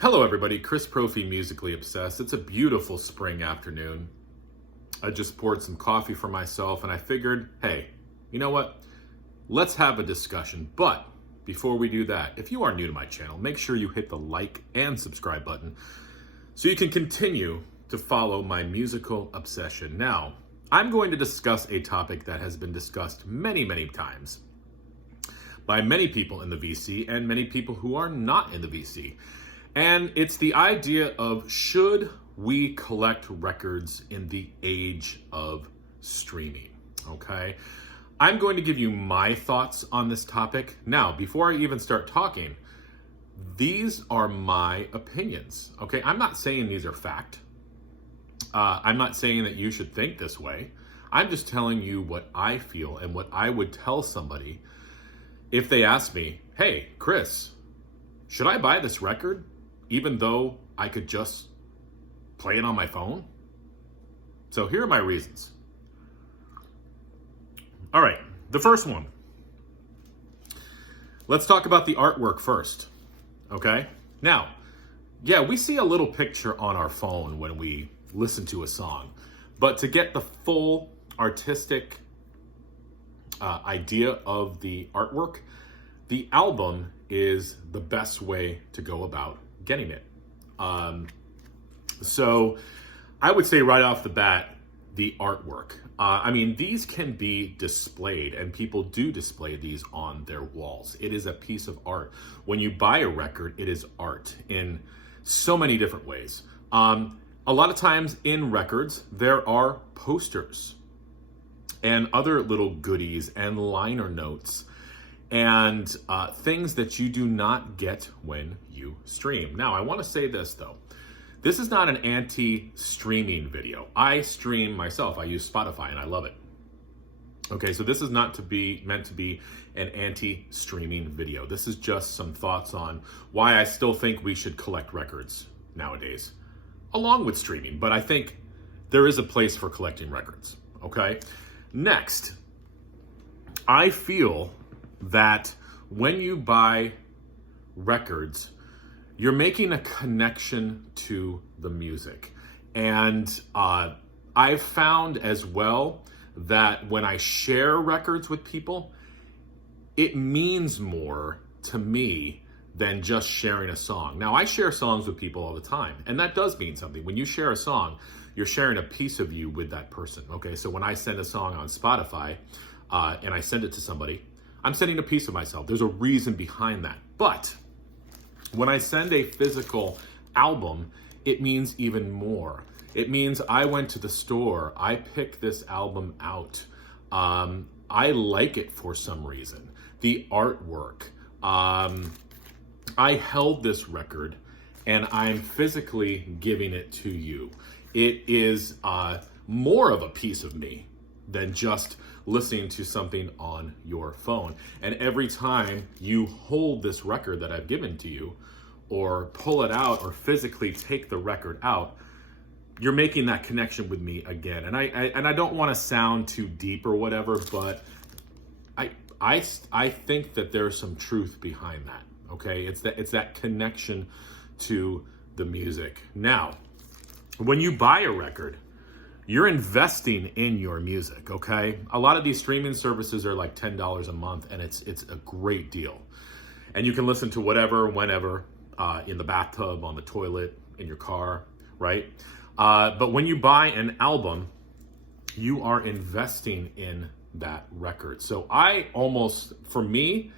Hello everybody, Chris Profi, Musically Obsessed. It's a beautiful spring afternoon. I just poured some coffee for myself and I figured, hey, you know what? Let's have a discussion. But before we do that, if you are new to my channel, make sure you hit the like and subscribe button so you can continue to follow my musical obsession. Now, I'm going to discuss a topic that has been discussed many, many times by many people in the VC and many people who are not in the VC. And it's the idea of, should we collect records in the age of streaming? Okay. I'm going to give you my thoughts on this topic. Now, before I even start talking, these are my opinions. Okay. I'm not saying these are fact. I'm not saying that you should think this way. I'm just telling you what I feel and what I would tell somebody if they ask me, hey, Chris, should I buy this record even though I could just play it on my phone? So here are my reasons. All right, the first one. Let's talk about the artwork first, okay? Now, yeah, we see a little picture on our phone when we listen to a song, but to get the full artistic idea of the artwork, the album is the best way to go about getting it. So I would say right off the bat, the artwork. I mean, these can be displayed, and people do display these on their walls. It is a piece of art. When you buy a record, it is art in so many different ways. A lot of times in records, there are posters and other little goodies and liner notes and things that you do not get when you stream. Now, I want to say this though. This is not an anti-streaming video. I stream myself. I use Spotify and I love it. Okay, so this is not meant to be an anti-streaming video. This is just some thoughts on why I still think we should collect records nowadays, along with streaming. But I think there is a place for collecting records, okay? Next, I feel that when you buy records, you're making a connection to the music. And I've found as well that when I share records with people, it means more to me than just sharing a song. Now, I share songs with people all the time, and that does mean something. When you share a song, you're sharing a piece of you with that person, okay? So when I send a song on Spotify and I send it to somebody, I'm sending a piece of myself. There's a reason behind that. But when I send a physical album, it means even more. It means I went to the store, I picked this album out. I like it for some reason. The artwork. I held this record and I'm physically giving it to you. It is more of a piece of me than just listening to something on your phone. And every time you hold this record that I've given to you, or pull it out, or physically take the record out, you're making that connection with me again. And I don't want to sound too deep or whatever, but I think that there's some truth behind that. Okay, it's that connection to the music. Now, when you buy a record, you're investing in your music, okay? A lot of these streaming services are like $10 a month, and it's a great deal. And you can listen to whatever, whenever, in the bathtub, on the toilet, in your car, right? But when you buy an album, you are investing in that record. So for me,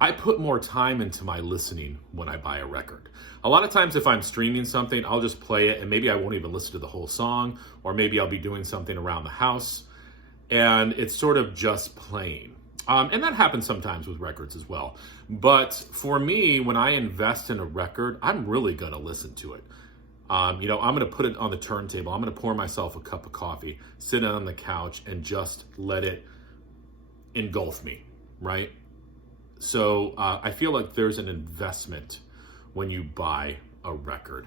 I put more time into my listening when I buy a record. A lot of times if I'm streaming something, I'll just play it and maybe I won't even listen to the whole song, or maybe I'll be doing something around the house and it's sort of just playing. And that happens sometimes with records as well. But for me, when I invest in a record, I'm really gonna listen to it. I'm gonna put it on the turntable. I'm gonna pour myself a cup of coffee, sit on the couch and just let it engulf me, right? So I feel like there's an investment when you buy a record.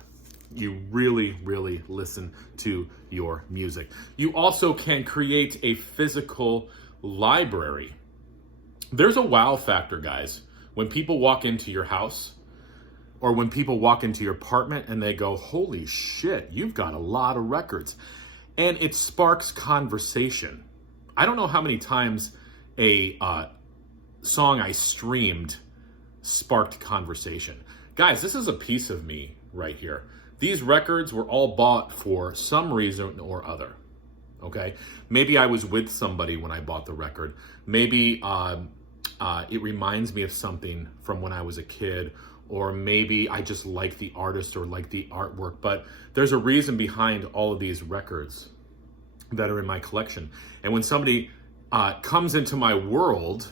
You really, really listen to your music. You also can create a physical library. There's a wow factor, guys. When people walk into your house, Or when people walk into your apartment and they go, holy shit, you've got a lot of records. And it sparks conversation. I don't know how many times a song I streamed sparked conversation. Guys, this is a piece of me right here. These records were all bought for some reason or other. Okay? Maybe I was with somebody when I bought the record. Maybe it reminds me of something from when I was a kid, or maybe I just like the artist or like the artwork. But there's a reason behind all of these records that are in my collection. And when somebody comes into my world,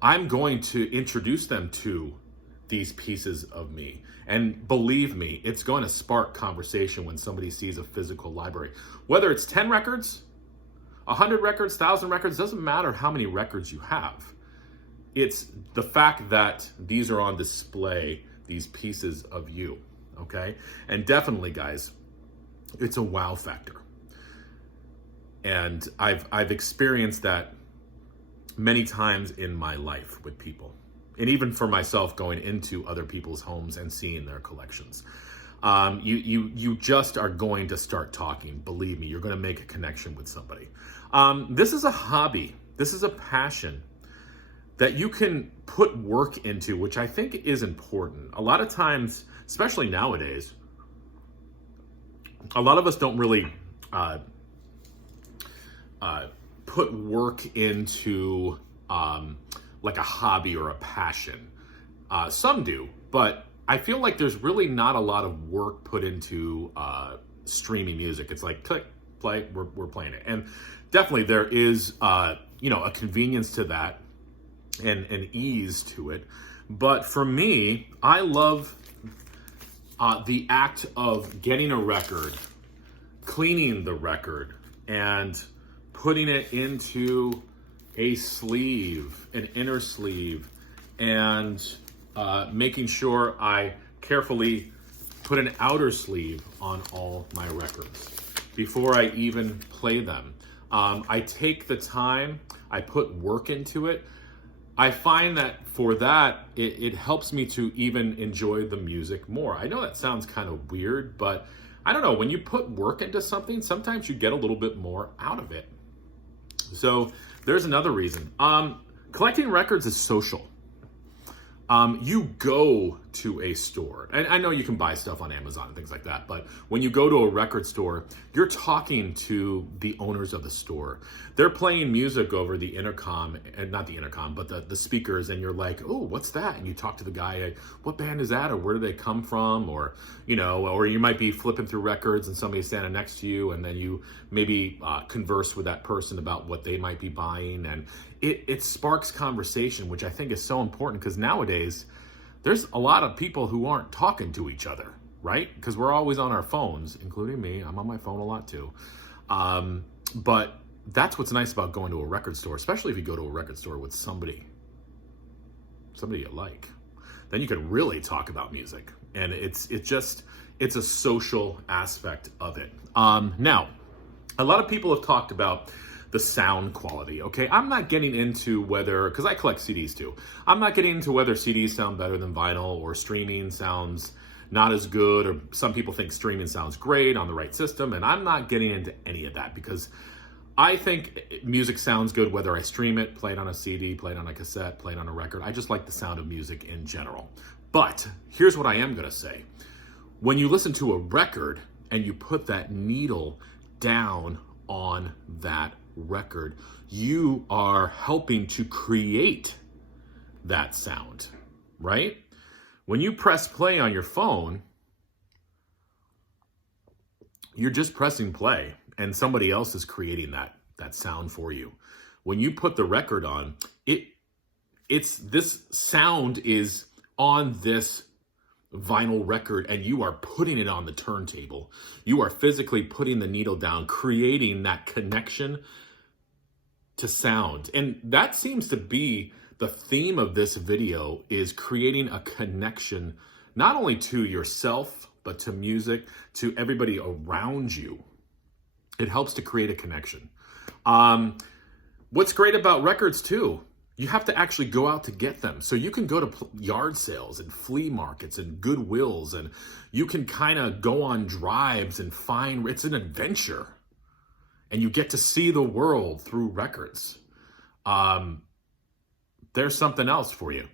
I'm going to introduce them to these pieces of me. And believe me, it's going to spark conversation when somebody sees a physical library. Whether it's 10 records, 100 records, 1,000 records, doesn't matter how many records you have. It's the fact that these are on display, these pieces of you, okay? And definitely, guys, it's a wow factor. And I've experienced that many times in my life with people. And even for myself, going into other people's homes and seeing their collections. You just are going to start talking. Believe me, you're going to make a connection with somebody. This is a hobby. This is a passion that you can put work into, which I think is important. A lot of times, especially nowadays, a lot of us don't really put work into like a hobby or a passion. Some do, but I feel like there's really not a lot of work put into streaming music. It's like click, play, we're playing it. And definitely there is a convenience to that and an ease to it. But for me, I love the act of getting a record, cleaning the record, and putting it into a sleeve, an inner sleeve, and making sure I carefully put an outer sleeve on all my records before I even play them. I take the time, I put work into it. I find that for that, it helps me to even enjoy the music more. I know that sounds kind of weird, but I don't know, when you put work into something, sometimes you get a little bit more out of it. So there's another reason. Collecting records is social. You go to a store, and I know you can buy stuff on Amazon and things like that, but when you go to a record store, you're talking to the owners of the store. They're playing music over the intercom, and not the intercom, but the speakers, and you're like, oh, what's that? And you talk to the guy, what band is that? Or where do they come from? Or, or you might be flipping through records and somebody's standing next to you, and then you maybe converse with that person about what they might be buying, and it sparks conversation, which I think is so important, because nowadays there's a lot of people who aren't talking to each other, right? Because we're always on our phones, including me. I'm on my phone a lot too. But that's what's nice about going to a record store, especially if you go to a record store with somebody you like. Then you can really talk about music, and it's a social aspect of it. Now, a lot of people have talked about the sound quality, okay? I'm not getting into whether, because I collect CDs too, I'm not getting into whether CDs sound better than vinyl or streaming sounds not as good, or some people think streaming sounds great on the right system, and I'm not getting into any of that, because I think music sounds good whether I stream it, play it on a CD, play it on a cassette, play it on a record. I just like the sound of music in general. But here's what I am gonna say. When you listen to a record and you put that needle down on that record, you are helping to create that sound, right? When you press play on your phone, you're just pressing play, and somebody else is creating that sound for you. When you put the record on, it's this sound is on this vinyl record, and you are putting it on the turntable. You are physically putting the needle down, creating that connection to sound. And that seems to be the theme of this video, is creating a connection not only to yourself, but to music, to everybody around you. It helps to create a connection. What's great about records too You have to actually go out to get them. So you can go to yard sales and flea markets and Goodwills, and you can kind of go on drives and find, it's an adventure. And you get to see the world through records. There's something else for you.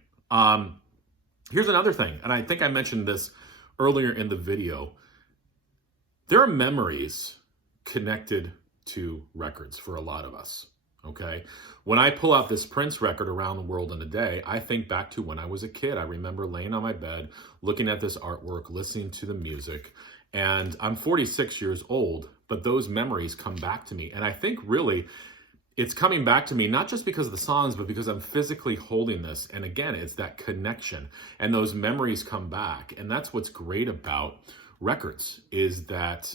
Here's another thing, and I think I mentioned this earlier in the video. There are memories connected to records for a lot of us, okay? When I pull out this Prince record, Around the World in a Day, I think back to when I was a kid. I remember laying on my bed, looking at this artwork, listening to the music, and I'm 46 years old, but those memories come back to me. And I think really it's coming back to me, not just because of the songs, but because I'm physically holding this. And again, it's that connection, and those memories come back. And that's what's great about records, is that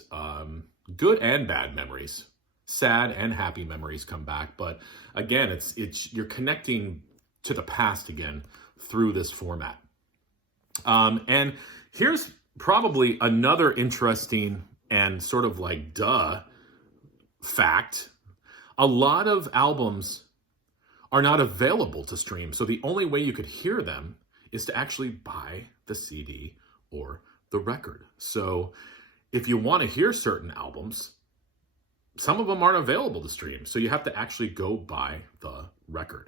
good and bad memories, sad and happy memories come back. But again, it's you're connecting to the past again through this format. And here's probably another interesting and sort of like fact. A lot of albums are not available to stream. So the only way you could hear them is to actually buy the CD or the record. So if you want to hear certain albums, some of them aren't available to stream. So you have to actually go buy the record.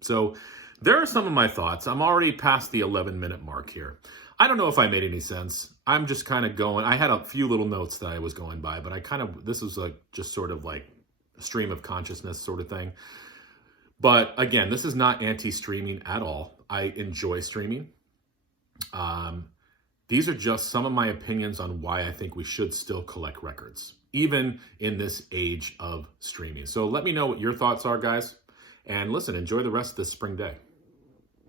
So there are some of my thoughts. I'm already past the 11-minute mark here. I don't know if I made any sense. I'm just kind of going, I had a few little notes that I was going by, but this was like just sort of like a stream of consciousness sort of thing. But again, this is not anti-streaming at all. I enjoy streaming. These are just some of my opinions on why I think we should still collect records, even in this age of streaming. So let me know what your thoughts are, guys. And listen, enjoy the rest of this spring day.